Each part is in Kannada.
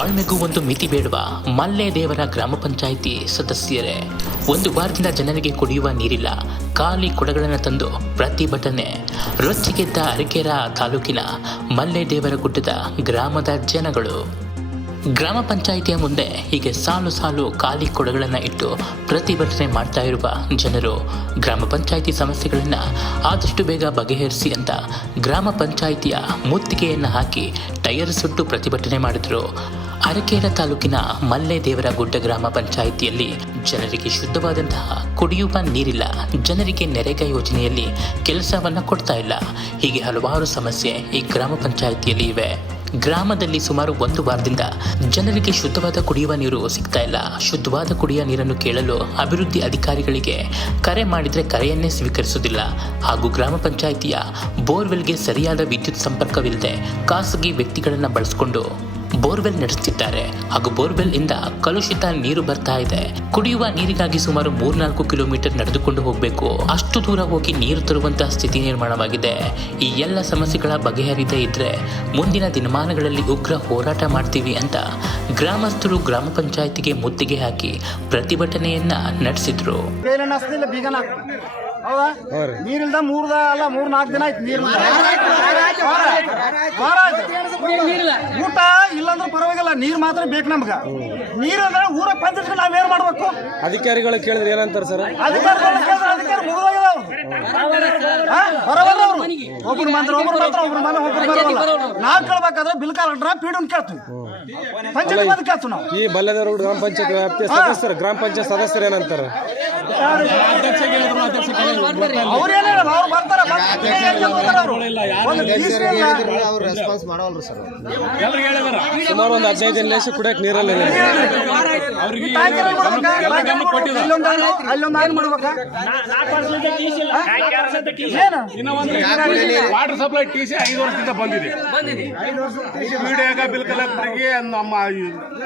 ತಾಳ್ಮೆಗೂ ಒಂದು ಮಿತಿ ಬೇಡುವ ಮಲ್ಲೆ ದೇವರ ಗ್ರಾಮ ಪಂಚಾಯಿತಿ ಸದಸ್ಯರೇ, ಒಂದು ವಾರದಿಂದ ಜನರಿಗೆ ಕುಡಿಯುವ ನೀರಿಲ್ಲ, ಖಾಲಿ ಕೊಡಗಳನ್ನು ತಂದು ಪ್ರತಿಭಟನೆ. ರೊಚ್ಚಿಗೆದ್ದ ಅರಕೆರ ತಾಲೂಕಿನ ಮಲ್ಲೆ ದೇವರ ಗುಡ್ಡದ ಗ್ರಾಮದ ಜನಗಳು. ಗ್ರಾಮ ಪಂಚಾಯಿತಿಯ ಮುಂದೆ ಹೀಗೆ ಸಾಲು ಸಾಲು ಖಾಲಿ ಕೊಡಗಳನ್ನು ಇಟ್ಟು ಪ್ರತಿಭಟನೆ ಮಾಡ್ತಾ ಇರುವ ಜನರು ಗ್ರಾಮ ಪಂಚಾಯಿತಿ ಸಮಸ್ಯೆಗಳನ್ನು ಆದಷ್ಟು ಬೇಗ ಬಗೆಹರಿಸಿ ಅಂತ ಗ್ರಾಮ ಪಂಚಾಯಿತಿಯ ಮುತ್ತಿಗೆಯನ್ನು ಹಾಕಿ ಟೈರ್ ಸುಟ್ಟು ಪ್ರತಿಭಟನೆ ಮಾಡಿದ್ರು. ಅರಕೇರ ತಾಲೂಕಿನ ಮಲ್ಲೆ ದೇವರ ಗುಡ್ಡ ಗ್ರಾಮ ಪಂಚಾಯಿತಿಯಲ್ಲಿ ಜನರಿಗೆ ಶುದ್ಧವಾದಂತಹ ಕುಡಿಯುವ ನೀರಿಲ್ಲ. ಜನರಿಗೆ ನೆರೆಗ ಯೋಜನೆಯಲ್ಲಿ ಕೆಲಸವನ್ನ ಕೊಡ್ತಾ ಇಲ್ಲ. ಹೀಗೆ ಹಲವಾರು ಸಮಸ್ಯೆ ಈ ಗ್ರಾಮ ಪಂಚಾಯಿತಿಯಲ್ಲಿ ಇವೆ. ಗ್ರಾಮದಲ್ಲಿ ಸುಮಾರು ಒಂದು ವಾರದಿಂದ ಜನರಿಗೆ ಶುದ್ಧವಾದ ಕುಡಿಯುವ ನೀರು ಸಿಗ್ತಾ ಇಲ್ಲ. ಶುದ್ಧವಾದ ಕುಡಿಯುವ ನೀರನ್ನು ಕೇಳಲು ಅಭಿವೃದ್ಧಿ ಅಧಿಕಾರಿಗಳಿಗೆ ಕರೆ ಮಾಡಿದರೆ ಕರೆಯನ್ನೇ ಸ್ವೀಕರಿಸುವುದಿಲ್ಲ. ಹಾಗೂ ಗ್ರಾಮ ಪಂಚಾಯಿತಿಯ ಬೋರ್ವೆಲ್ಗೆ ಸರಿಯಾದ ವಿದ್ಯುತ್ ಸಂಪರ್ಕವಿಲ್ಲದೆ ಖಾಸಗಿ ವ್ಯಕ್ತಿಗಳನ್ನು ಬಳಸಿಕೊಂಡು ಬೋರ್ವೆಲ್ ನಡೆಸುತ್ತಿದ್ದಾರೆ ಹಾಗೂ ಬೋರ್ವೆಲ್ ಇಂದ ಕಲುಷಿತ ನೀರು ಬರ್ತಾ ಇದೆ. ಕುಡಿಯುವ ನೀರಿಗಾಗಿ ಸುಮಾರು ಮೂರ್ನಾಲ್ಕು ಕಿಲೋಮೀಟರ್ ನಡೆದುಕೊಂಡು ಹೋಗಬೇಕು. ಅಷ್ಟು ದೂರ ಹೋಗಿ ನೀರು ತರುವಂತಹ ಸ್ಥಿತಿ ನಿರ್ಮಾಣವಾಗಿದೆ. ಈ ಎಲ್ಲ ಸಮಸ್ಯೆಗಳ ಬಗೆಹರಿದೇ ಇದ್ರೆ ಮುಂದಿನ ದಿನಮಾನಗಳಲ್ಲಿ ಉಗ್ರ ಹೋರಾಟ ಮಾಡ್ತೀವಿ ಅಂತ ಗ್ರಾಮಸ್ಥರು ಗ್ರಾಮ ಪಂಚಾಯತಿಗೆ ಮುತ್ತಿಗೆ ಹಾಕಿ ಪ್ರತಿಭಟನೆಯನ್ನ ನಡೆಸಿದ್ರು. ಹೌದಾ? ನೀರಿಲ್ದ ಮೂರ್ದ ಅಲ್ಲ ಮೂರ್ ನಾಲ್ಕು ದಿನ ಆಯ್ತು ನೀರ್ ಊಟ ಇಲ್ಲಾಂದ್ರೆ ಪರವಾಗಿಲ್ಲ ನೀರ್ ಮಾತ್ರ ಬೇಕು ನಮ್ಗ. ನೀರ್ ಅಂದ್ರೆ ಊರ ಪಂಚಾಯತ್ ನಾವೇನ್ ಮಾಡ್ಬೇಕು? ಅಧಿಕಾರಿಗಳು ಕೇಳಿದ್ರೆ ಏನಂತಾರೆ ಸರ್? ಅಧಿಕಾರಿಗಳು ಕೇಳಿದ್ರೆ ಅಧಿಕಾರಿ ಅವ್ರು ಹಾ? ಒಬ್ರು ಮಾತ್ರ ಒಬ್ರು ಮಾತ್ರ ಒಬ್ರು ಮನೆ ಒಬ್ರು ನಾವು ಕೇಳ್ಬೇಕಾದ್ರೆ ಬಿಲ್ ಕಲೆಕ್ಟರ್ ಪೀಡನ್ ಕೇಳ್ತೀವಿ. ಪಂಚಾಯತ್ ಬಂದ್ ಕೇಳ್ತೀವಿ ನಾವು. ಈ ಬಲ್ಲೆದವರು ಗ್ರಾಮ ಪಂಚಾಯತ್ ವ್ಯಾಪ್ತಿಯ ಸದಸ್ಯರು ಗ್ರಾಮ ಪಂಚಾಯತ್ ಸದಸ್ಯರು ಏನಂತಾರೆ? ಅವ್ರು ಏನ್ ಹೇಳೋದು? ಅವ್ರು ಬರ್ತಾರ ಬಂದ್ ಏನ್ ಕೇಳ್ತಾರೆ ಅವ್ರು? ಒಂದು ಪೀಸ್ ಇಲ್ಲ. ಅವ್ರು ರೆಸ್ಪಾನ್ಸ್ ಮಾಡವಲ್ರಿ ಸರ್. ಸುಮಾರು ಒಂದು ಹದಿನೈದು ದಿನ ಲೇಸಿ ಕುಡಿಯಕ್ಕೆ ನೀರಲ್ಲ? ಅಲ್ಲೊಂದು ಏನ್? ಮಾಡ್ಬೇಕಾ? ವಾಟರ್ ಸಪ್ಲೈ ಟಿ ಸಿ ಐದು ವರ್ಷದಿಂದ ಬಂದಿದೆ. ಮೀಡಿಯಾಗ ಬಿಲ್ ಕಲೆಕ್ಟರ್ಗೆ ನಮ್ಮ ಈ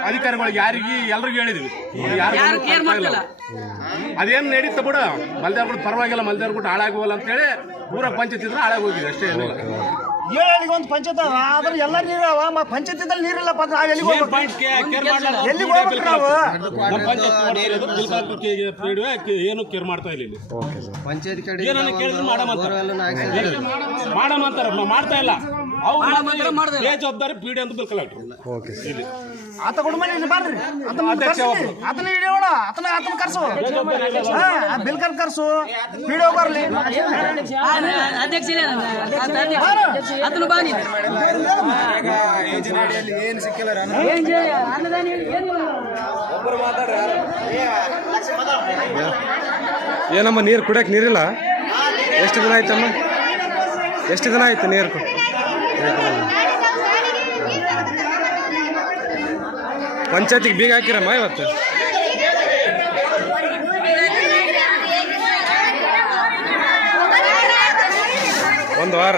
ಅಧಿಕಾರಿಗಳಿಗೆ ಯಾರಿಗೆ ಎಲ್ರಿಗೂ ಹೇಳಿದ್ವಿ. ಅದೇನು ನಡೀತ ಬಿಡ. ಮಲ್ದಾರ್ ಬಿಟ್ಟು ಪರವಾಗಿಲ್ಲ ಮಲ್ದಾರ್ ಬಿಟ್ಟು ಹಾಳಾಗುವಲ್ಲ ಅಂತೇಳಿ ಪೂರ ಪಂಚಾಯತ್ ಇದ್ರೆ ಹಾಳಾಗಿ ಹೋಗಿದೆ ಅಷ್ಟೇ ಏನಿಲ್ಲ. ಏಳಿಗೆ ಒಂದು ಪಂಚಾಯತ್ ಅವ ಆದ್ರೆ ಎಲ್ಲ ನೀರು ಅವ ಮ ಪಂಚಾಯತಿದಲ್ಲಿ ನೀರಿಲ್ಲಪ್ಪ ಅಂದ್ರೆ ನಾವ್ ಎಲ್ಲಿಗೆ ಹೋಗ್ಬೇಕು? ಎಲ್ಲಿಗೆ ಹೋಗ್ಬೇಕು ನಾವು? ಏನು ಕೇರ್ ಮಾಡ್ತಾ ಇಲ್ಲ ಇಲ್ಲಿ ಪಂಚಾಯತ್ ಕಡೆ ಏನನ್ನ ಕೇಳಿದ್ರು ಮಾಡಮಂತಾರ ಮಾಡಮಂತಾರ ಮಾಡ್ತಾ ಇಲ್ಲ. ಜವಾಬ್ದಾರಿ ಪಿ ಡಿ ಅಂತ ಬಿಲ್ ಕಲೆಕ್ಟರ್ ಇಲ್ಲಿ. ಆತ ಕೊಡು ಮನೆ ಇಲ್ಲಿ ಬರ್ರಿ. ಆತನ ಕರ್ಸಿ. ಆತನ ಹಿಡಿಯೋಣ ಆತನ ಆತನ ಕರ್ಸು. ಹಾ ಬರಲಿ. ಏನು ಸಿಕ್ಕಿಲ್ಲ ಏನಮ್ಮ ನೀರು ಕುಡಿಯಕ್ಕೆ ನೀರಿಲ್ಲ? ಎಷ್ಟು ದಿನ ಆಯ್ತಮ್ಮ? ಎಷ್ಟು ದಿನ ಆಯ್ತು ನೀರು ಪಂಚಾಯತಿಗೆ ಬೀಗ ಹಾಕಿರಮ್ಮ ಇವತ್ತು? ಒಂದು ವಾರ.